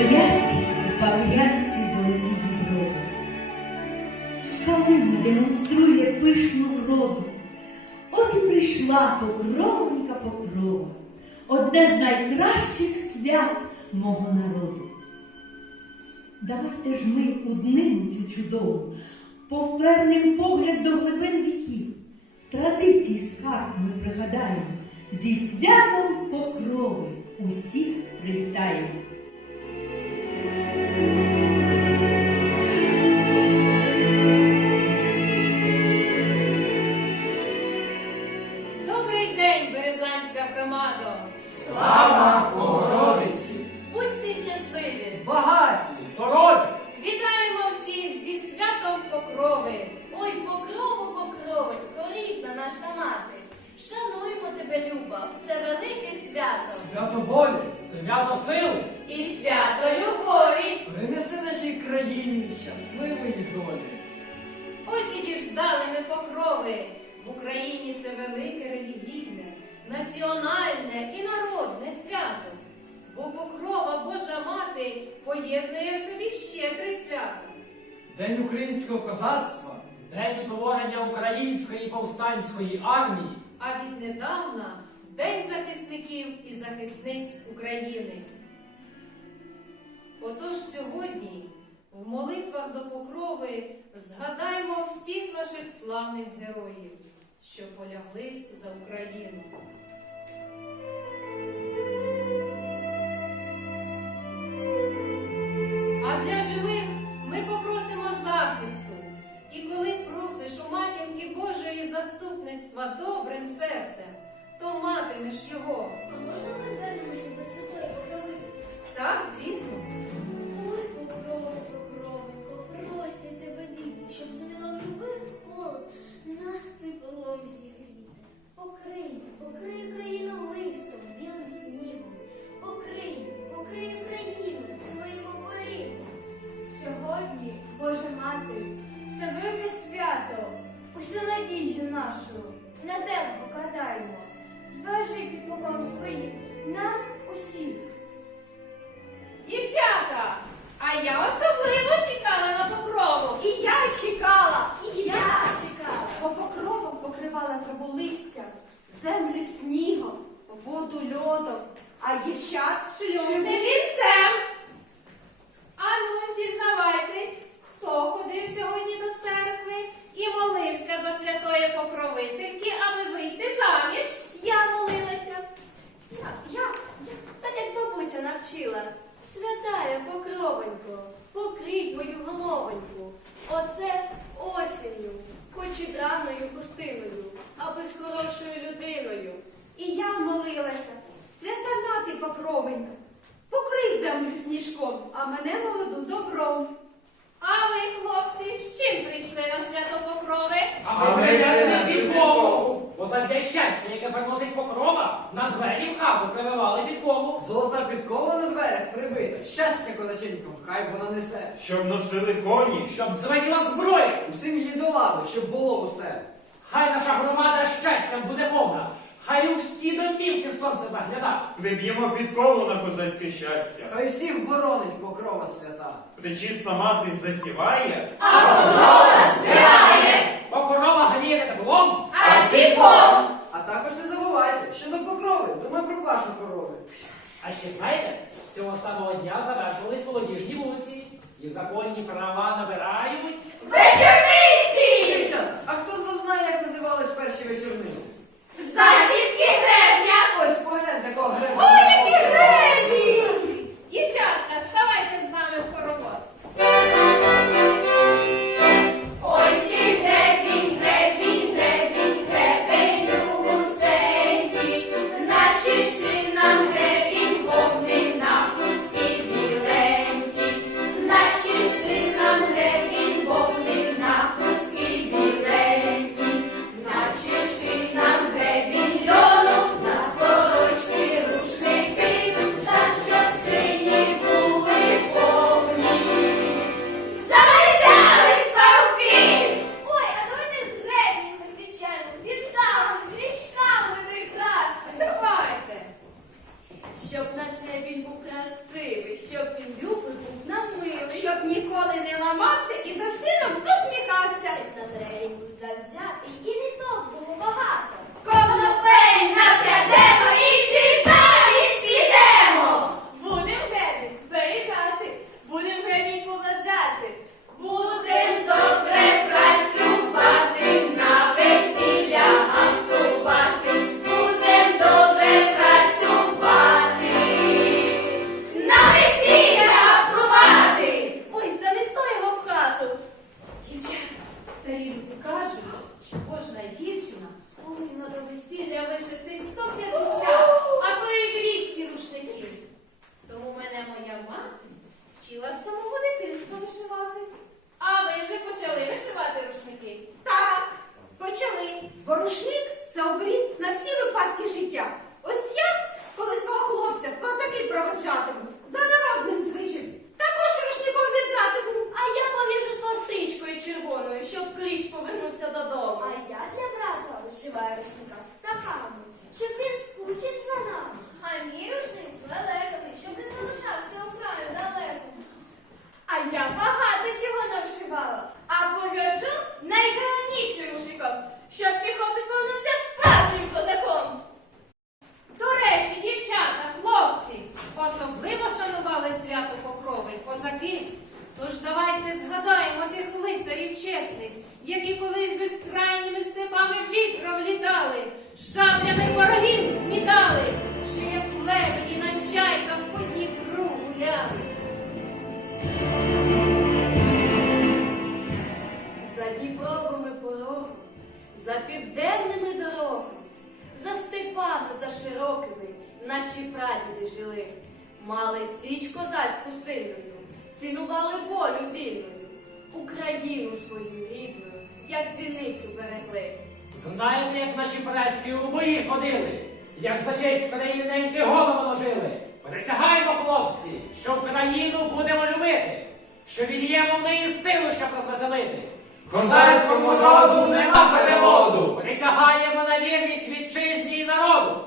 стоять у пав'янці золоті діброви. Калина демонструє пишну вроду. От і прийшла покровонька покрова, одне з найкращих свят мого народу. Давайте ж ми у цю чудову повернем погляд до глибин віків. Традиції скарб ми пригадаємо, зі святом покрови усіх привітаємо. Покрови. В Україні це велике релігійне, національне і народне свято. Бо покрова Божа мати поєднує в собі ще три свята. День українського козацтва, день утворення української повстанської армії. А віднедавна День захисників і захисниць України. Отож сьогодні в молитвах до покрови згадаймо всіх наших славних героїв, що полягли за Україну. А для живих ми попросимо захисту. І коли просиш у матінки Божої заступництва добрим серцем, то матимеш його. А можна ми звернемося до святої покрови? Так, звісно. На двері в хату прививали підкову. Золота підкова на дверях прибита, щастя козаченькам, хай вона несе. щоб носили коні, Щоб дзвеніла зброя. У сім'ї до ладу, щоб було усе. Хай наша громада щастям буде повна. Хай у всі домівки сонце загляда. приб'ємо підкову на козацьке щастя. Хай всіх боронить покрова свята. Пречиста мати засіває, Покрова гріє parlavano мали січ козацьку сильною, цінували волю вільною, Україну свою рідну, як зіницю берегли. Знаєте, як наші предки у бої ходили, як за честь країни країненьки голову ложили. Присягаємо хлопці, що Україну будемо любити, що від'ємо в неї силу, щоб розвеселити. Козацькому роду нема переводу. Присягаємо на вірність вітчизні і народу.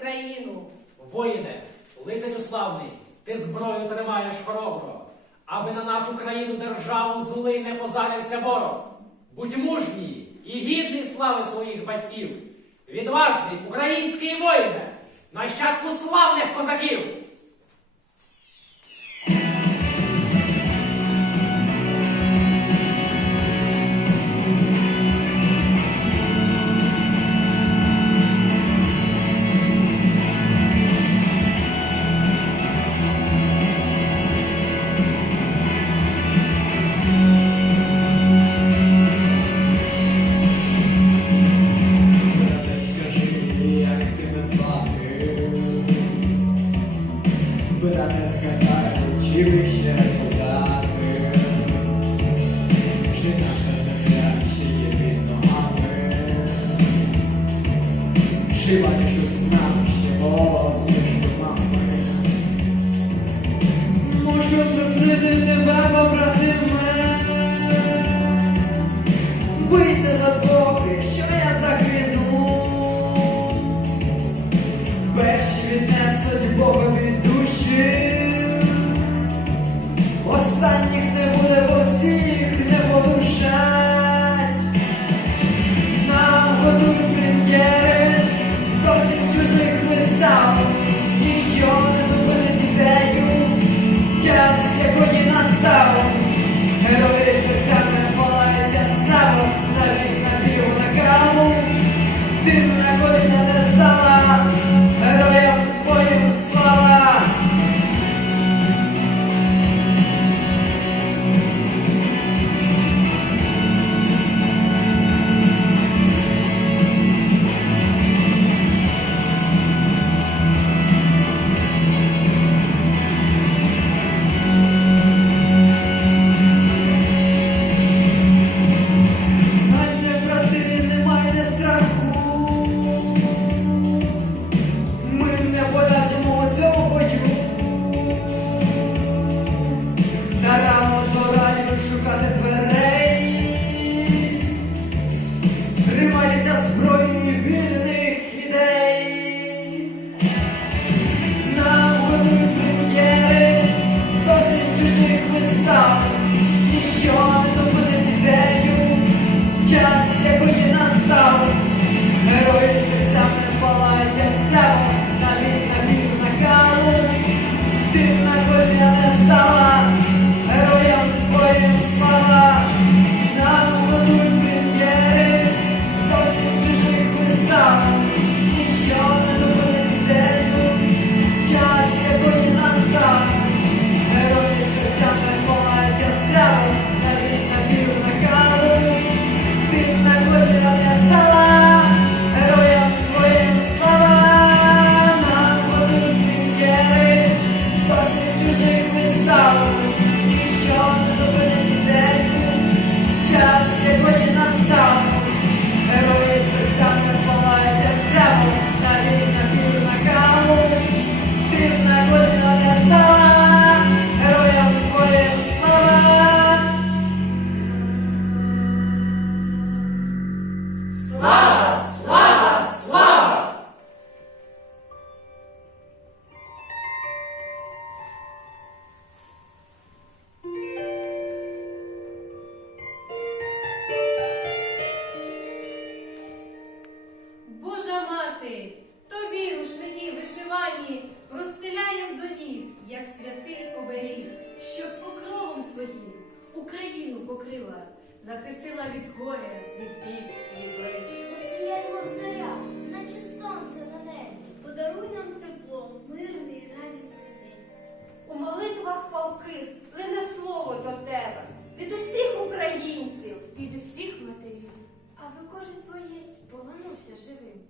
Україну. Воїне, лицарю славний, ти зброю тримаєш хоробро, аби на нашу країну державу злий не позарився ворог. Будь мужній і гідний слави своїх батьків, відважний український воїне, нащадку славних козаків. тобі, рушники вишивані, простеляєм до ніг, як святий оберіг, щоб покровом своїм Україну покрила, захистила від горя, від бід, від леді. Засіяй, мов зоря, наче сонце на небі, подаруй нам тепло, мирний, радісний день. У молитвах палких лине слово до тебе, від усіх українців, від усіх матерів, аби кожен боєць повернувся живим.